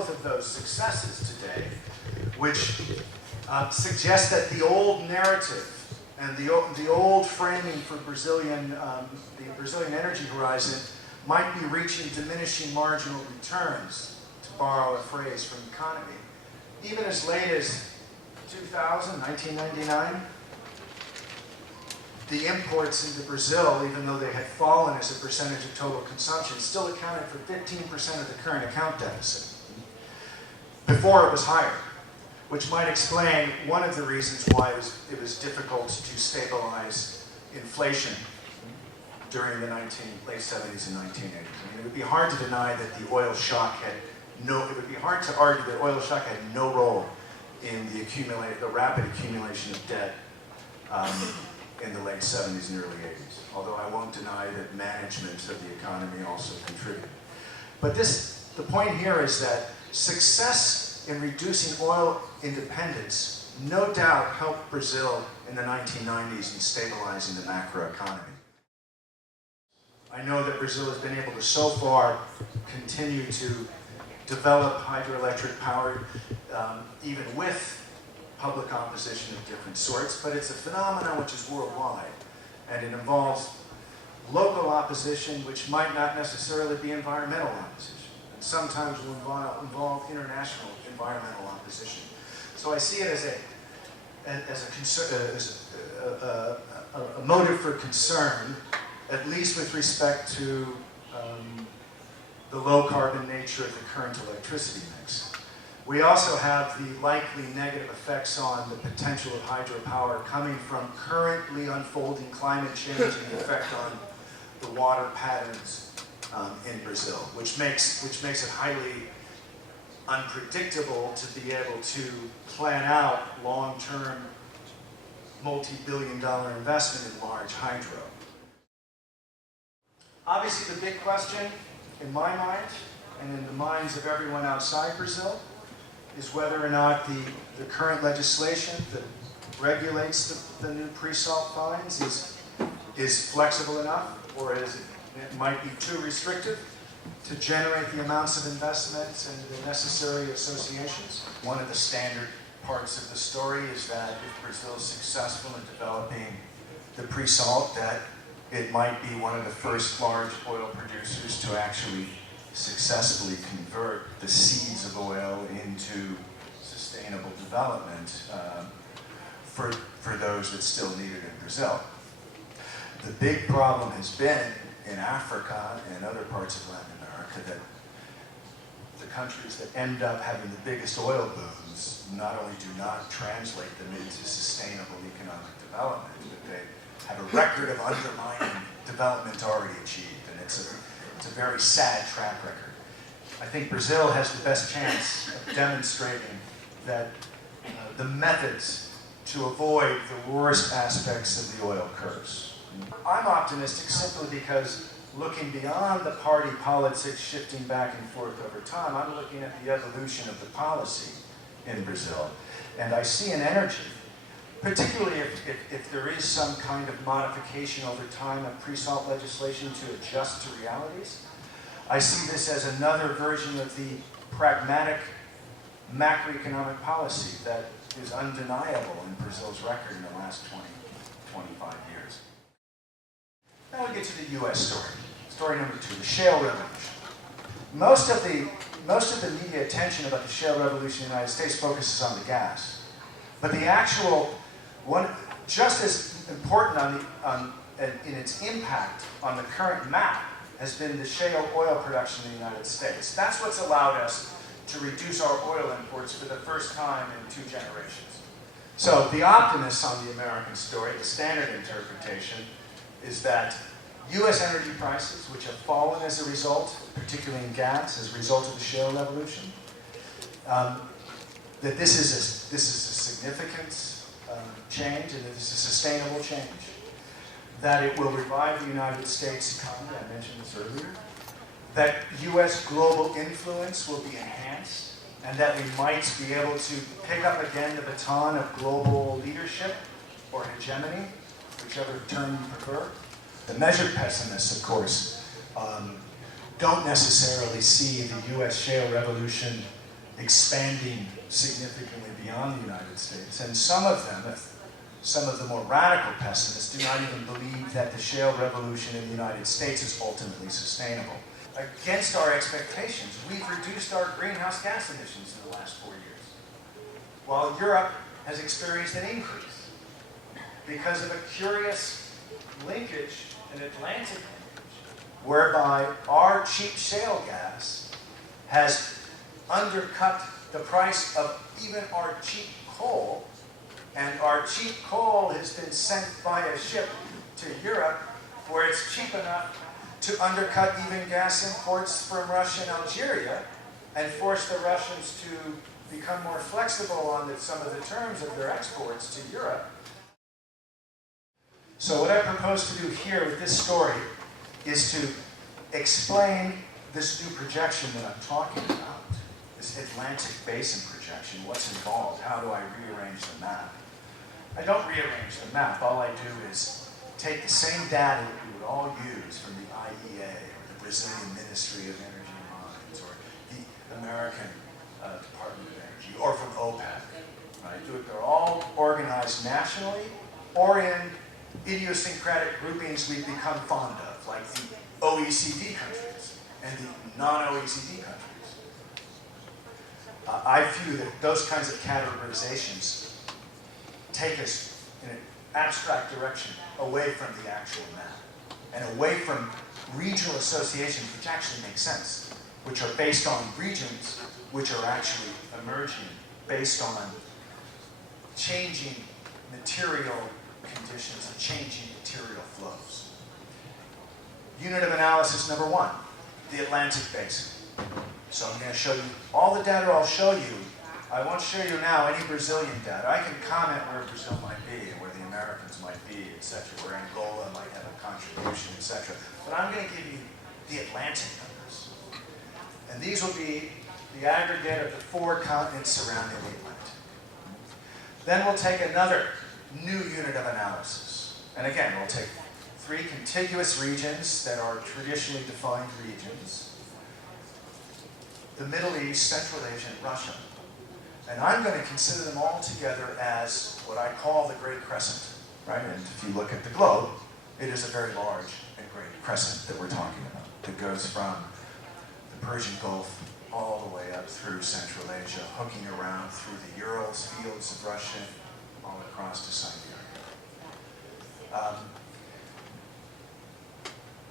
both of those successes today, which suggest that the old narrative and the old framing for the Brazilian energy horizon might be reaching diminishing marginal returns, to borrow a phrase from the economy. Even as late as 1999, the imports into Brazil, even though they had fallen as a percentage of total consumption, still accounted for 15% of the current account deficit. Before it was higher, which might explain one of the reasons why it was difficult to stabilize inflation during the late 70s and 1980s. I mean, it would be hard to deny that the oil shock had it would be hard to argue that oil shock had no role in the rapid accumulation of debt in the late 70s and early 80s, although I won't deny that management of the economy also contributed. But the point here is that success in reducing oil independence no doubt helped Brazil in the 1990s in stabilizing the macroeconomy. I know that Brazil has been able to so far continue to develop hydroelectric power even with public opposition of different sorts, but it's a phenomenon which is worldwide, and it involves local opposition which might not necessarily be environmental opposition, and sometimes will involve international environmental opposition. So I see it as a motive for concern, at least with respect to the low carbon nature of the current electricity mix. We also have the likely negative effects on the potential of hydropower coming from currently unfolding climate change and the effect on the water patterns in Brazil, which makes it highly unpredictable to be able to plan out long-term multi-billion-dollar investment in large hydro. Obviously, the big question in my mind and in the minds of everyone outside Brazil is whether or not the current legislation that regulates the new pre-salt fines is flexible enough, or it might be too restrictive to generate the amounts of investments and the necessary associations. One of the standard parts of the story is that if Brazil is successful in developing the pre-salt, that it might be one of the first large oil producers to actually successfully convert the seeds of oil into sustainable development for those that still need it in Brazil. The big problem has been in Africa and other parts of Latin America that the countries that end up having the biggest oil booms not only do not translate them into sustainable economic development, but they have a record of undermining development already achieved, and it's a very sad track record. I think Brazil has the best chance of demonstrating that the methods to avoid the worst aspects of the oil curse. I'm optimistic simply because looking beyond the party politics shifting back and forth over time, I'm looking at the evolution of the policy in Brazil, and I see an energy, particularly if there is some kind of modification over time of pre-salt legislation to adjust to realities. I see this as another version of the pragmatic macroeconomic policy that is undeniable in Brazil's record in the last 20, 25 years. Now we get to the US story. Story number 2, the shale revolution. Most of the media attention about the shale revolution in the United States focuses on the gas. But the actual one, just as important in its impact on the current map, has been the shale oil production in the United States. That's what's allowed us to reduce our oil imports for the first time in 2 generations. So the optimists on the American story, the standard interpretation, is that US energy prices, which have fallen as a result, particularly in gas, as a result of the shale revolution, that this is a significant change, and it is a sustainable change. That it will revive the United States economy, I mentioned this earlier. That US global influence will be enhanced, and that we might be able to pick up again the baton of global leadership or hegemony, whichever term you prefer. The measured pessimists, of course, don't necessarily see the US shale revolution expanding significantly beyond the United States. And some of them, some of the more radical pessimists, do not even believe that the shale revolution in the United States is ultimately sustainable. Against our expectations, we've reduced our greenhouse gas emissions in the last 4 years, while Europe has experienced an increase because of a curious linkage, an Atlantic linkage, whereby our cheap shale gas has undercut the price of even our cheap coal, and our cheap coal has been sent by a ship to Europe where it's cheap enough to undercut even gas imports from Russia and Algeria and force the Russians to become more flexible on some of the terms of their exports to Europe. So what I propose to do here with this story is to explain this new projection that I'm talking about, this Atlantic Basin projection, what's involved, how do I rearrange the map. I don't rearrange the map, all I do is take the same data that we would all use from the IEA, or the Brazilian Ministry of Energy and Mines, or the American Department of Energy, or from OPEC. Right? They're all organized nationally, or in idiosyncratic groupings we've become fond of, like the OECD countries and the non-OECD countries. I view that those kinds of categorizations take us in an abstract direction away from the actual map and away from regional associations which actually make sense, which are based on regions which are actually emerging based on changing material conditions and changing material flows. Unit of analysis number 1, the Atlantic Basin. So I'm going to show you all the data I'll show you. I won't show you now any Brazilian data. I can comment where Brazil might be and where the Americans might be, etc., where Angola might have a contribution, etc. But I'm going to give you the Atlantic numbers. And these will be the aggregate of the 4 continents surrounding the Atlantic. Then we'll take another new unit of analysis. And again, we'll take 3 contiguous regions that are traditionally defined regions: the Middle East, Central Asia, and Russia. And I'm going to consider them all together as what I call the Great Crescent, right? And if you look at the globe, it is a very large and great crescent that we're talking about, that goes from the Persian Gulf all the way up through Central Asia, hooking around through the Urals, fields of Russia, all across to Siberia.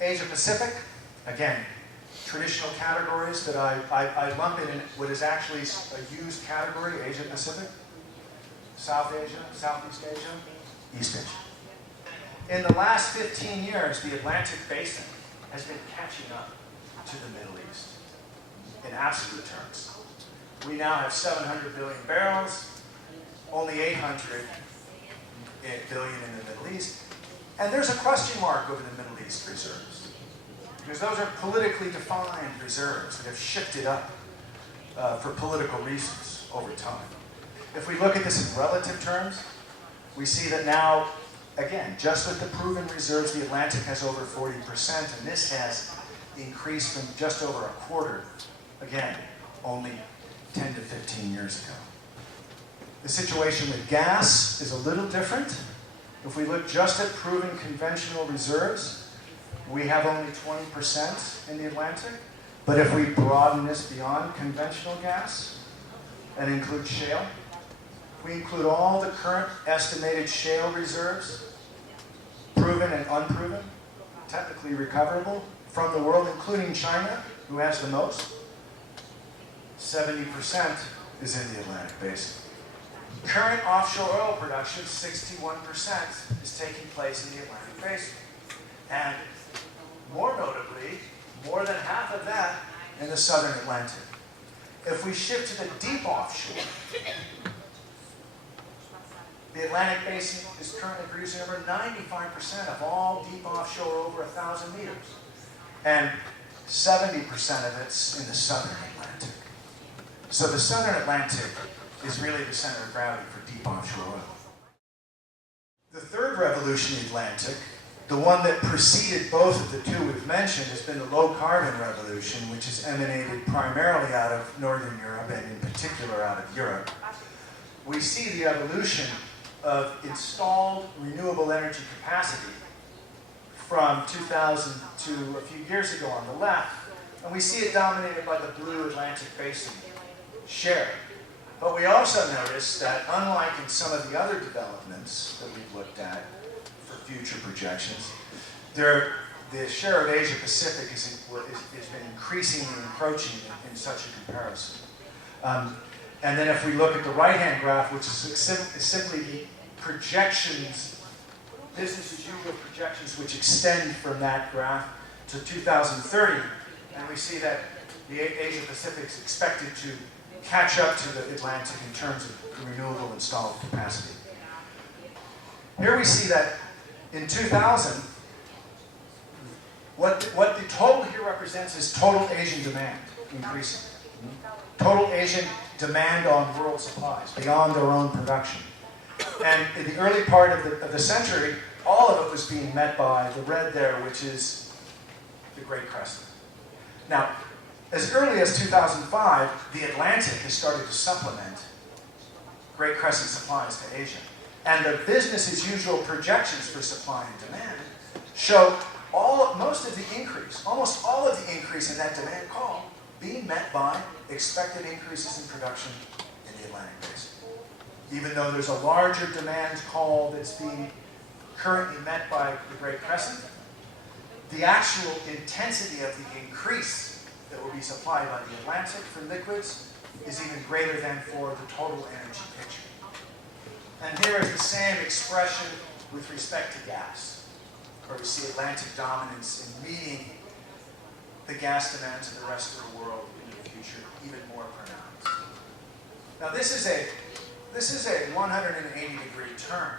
Asia Pacific, again, traditional categories that I lump in what is actually a used category: Asia Pacific, South Asia, Southeast Asia, East Asia. In the last 15 years, the Atlantic Basin has been catching up to the Middle East in absolute terms. We now have 700 billion barrels, only 800 billion in the Middle East, and there's a question mark over the Middle East reserves, because those are politically defined reserves that have shifted up for political reasons over time. If we look at this in relative terms, we see that now, again, just with the proven reserves, the Atlantic has over 40%, and this has increased from just over a quarter, again, only 10 to 15 years ago. The situation with gas is a little different. If we look just at proven conventional reserves, we have only 20% in the Atlantic. But if we broaden this beyond conventional gas and include shale, we include all the current estimated shale reserves, proven and unproven, technically recoverable, from the world, including China, who has the most, 70% is in the Atlantic Basin. Current offshore oil production, 61%, is taking place in the Atlantic Basin. And more notably, more than half of that in the southern Atlantic. If we shift to the deep offshore, the Atlantic Basin is currently producing over 95% of all deep offshore over 1,000 meters. And 70% of it's in the southern Atlantic. So the southern Atlantic is really the center of gravity for deep offshore oil. The third revolution in the Atlantic The one that preceded both of the two we've mentioned has been the low-carbon revolution, which has emanated primarily out of Northern Europe and in particular out of Europe. We see the evolution of installed renewable energy capacity from 2000 to a few years ago on the left, and we see it dominated by the blue Atlantic Basin share. But we also notice that unlike in some of the other developments that we've looked at for future projections, the share of Asia Pacific has been increasingly encroaching in such a comparison. And then if we look at the right-hand graph, which is simply the projections, business as usual projections, which extend from that graph to 2030, and we see that the Asia Pacific is expected to catch up to the Atlantic in terms of the renewable installed capacity. Here we see that in 2000, what the total here represents is total Asian demand increasing. Total Asian demand on world supplies, beyond their own production. And in the early part of the century, all of it was being met by the red there, which is the Great Crescent. Now, as early as 2005, the Atlantic has started to supplement Great Crescent supplies to Asia. And the business as usual projections for supply and demand show almost all of the increase in that demand call being met by expected increases in production in the Atlantic Basin. Even though there's a larger demand call that's being currently met by the Great Crescent, the actual intensity of the increase that will be supplied by the Atlantic for liquids is even greater than for the total energy picture. And here is the same expression with respect to gas, where we see Atlantic dominance in meeting the gas demands of the rest of the world in the future even more pronounced. Now this is a 180-degree turn